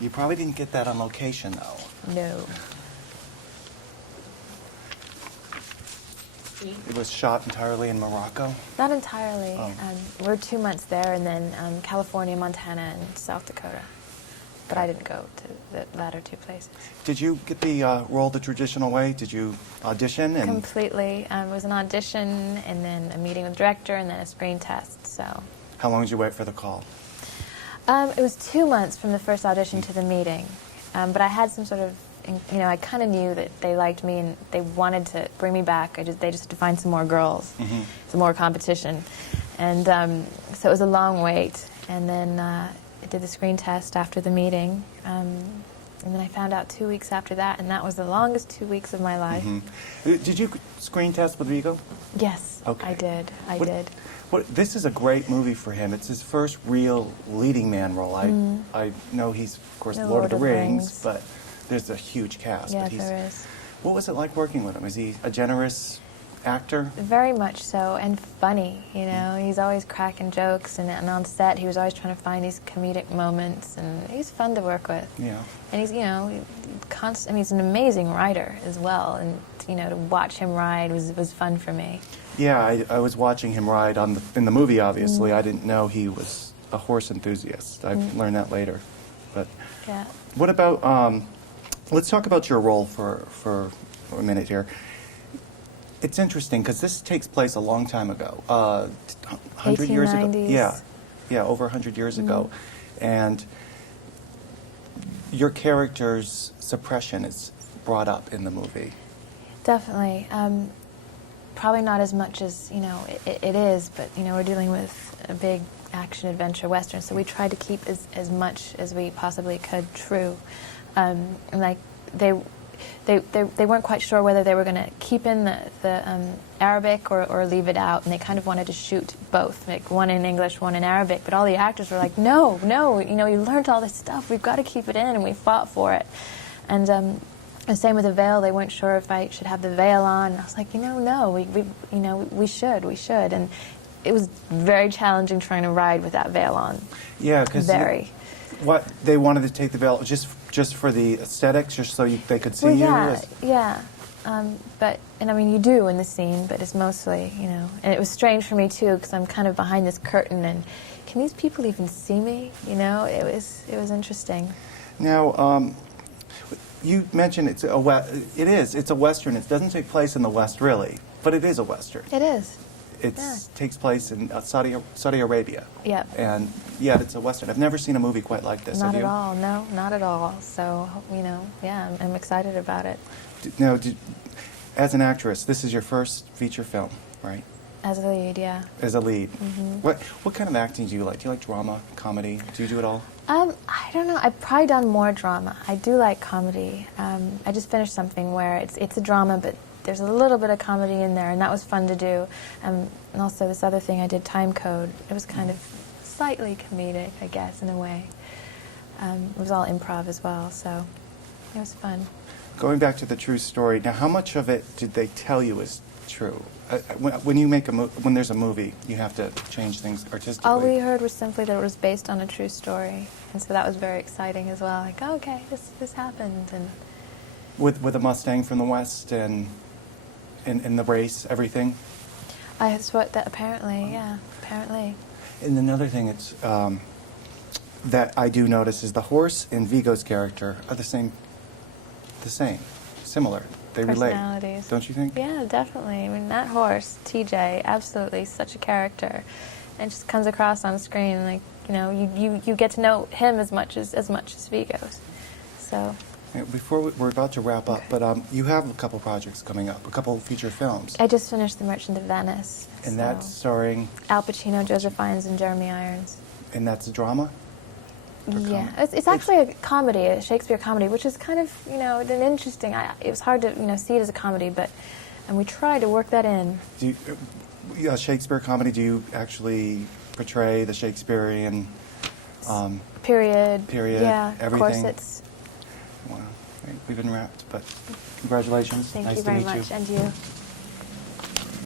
You probably didn't get that on location, though. No. It was shot entirely in Morocco? Not entirely. Oh. We're 2 months there, and then California, Montana, and South Dakota. But I didn't go to the latter two places. Did you get the role the traditional way? Did you audition? And Completely. It was an audition, and then a meeting with the director, and then a screen test. So. How long did you wait for the call? It was 2 months from the first audition to the meeting. But I had some sort of, I kind of knew that they liked me and they wanted to bring me back. They just had to find some more girls, some more competition. And so it was a long wait. And then I did the screen test after the meeting. And then I found out 2 weeks after that, and that was the longest 2 weeks of my life. Did you screen test with Vigo? Yes, Okay. I did. I did. This is a great movie for him. It's his first real leading man role. I know he's, of course, No, Lord of the Rings, but there's a huge cast. Yeah, but there is. What was it like working with him? Is he a generous actor? Very much so, and funny, He's always cracking jokes, and on set he was always trying to find these comedic moments, and he's fun to work with. Yeah. And he's, he's an amazing writer as well, and, to watch him ride was fun for me. Yeah, I was watching him ride in the movie, obviously. I didn't know he was a horse enthusiast. I've learned that later. But yeah. What about, let's talk about your role for a minute here. It's interesting because this takes place a long time ago, 100 years ago. 1890s. Yeah, over 100 years ago. And your character's suppression is brought up in the movie. Definitely. Probably not as much as, it is, but, we're dealing with a big action-adventure Western, so we tried to keep as much as we possibly could true. And, they weren't quite sure whether they were going to keep in the Arabic or leave it out, and they kind of wanted to shoot both, like one in English, one in Arabic, but all the actors were like, no, you learned all this stuff, we've got to keep it in, and we fought for it. And the same with the veil. They weren't sure if I should have the veil on. I was like, no, we should. And it was very challenging trying to ride with that veil on. Yeah, because what they wanted to take the veil just for the aesthetics, just so they could see you. Yeah. But you do in the scene, but it's mostly, And it was strange for me too, because I'm kind of behind this curtain, and can these people even see me? It was interesting. Now. You mentioned it's a Western. It doesn't take place in the West, really, but it is a Western. It is. It takes place in Saudi Arabia. Yep. And, yeah, it's a Western. I've never seen a movie quite like this. Not at all. No, not at all. So, I'm excited about it. Now, as an actress, this is your first feature film, right? As a lead, yeah. As a lead. What kind of acting do you like? Do you like drama, comedy? Do you do it all? I don't know. I've probably done more drama. I do like comedy. I just finished something where it's a drama, but there's a little bit of comedy in there, and that was fun to do. And also this other thing I did, Time Code. It was kind of slightly comedic, I guess, in a way. It was all improv as well, so it was fun. Going back to the true story, now how much of it did they tell you is true? When you make when there's a movie, you have to change things artistically. All we heard was simply that it was based on a true story, and so that was very exciting as well. Like, oh, okay, this happened, and with a Mustang from the West and in the race, everything. That's what that apparently. And another thing that I do notice is the horse and Vigo's character are the same, similar. They relate, don't you think? Yeah, definitely. That horse, TJ, absolutely such a character, and just comes across on screen like you get to know him as much as Vigo's. So. Before we're about to wrap up, but you have a couple projects coming up, a couple feature films. I just finished The Merchant of Venice. And that's starring Al Pacino, Joseph Fiennes, and Jeremy Irons. And that's a drama? Yeah, it's actually a comedy, a Shakespeare comedy, which is kind of, an interesting. It was hard to, see it as a comedy, and we tried to work that in. Do you, Shakespeare comedy? Do you actually portray the Shakespearean period? Yeah, everything. Corsets. Wow, we've been wrapped, but congratulations. Thank nice you very to meet much, you. and you.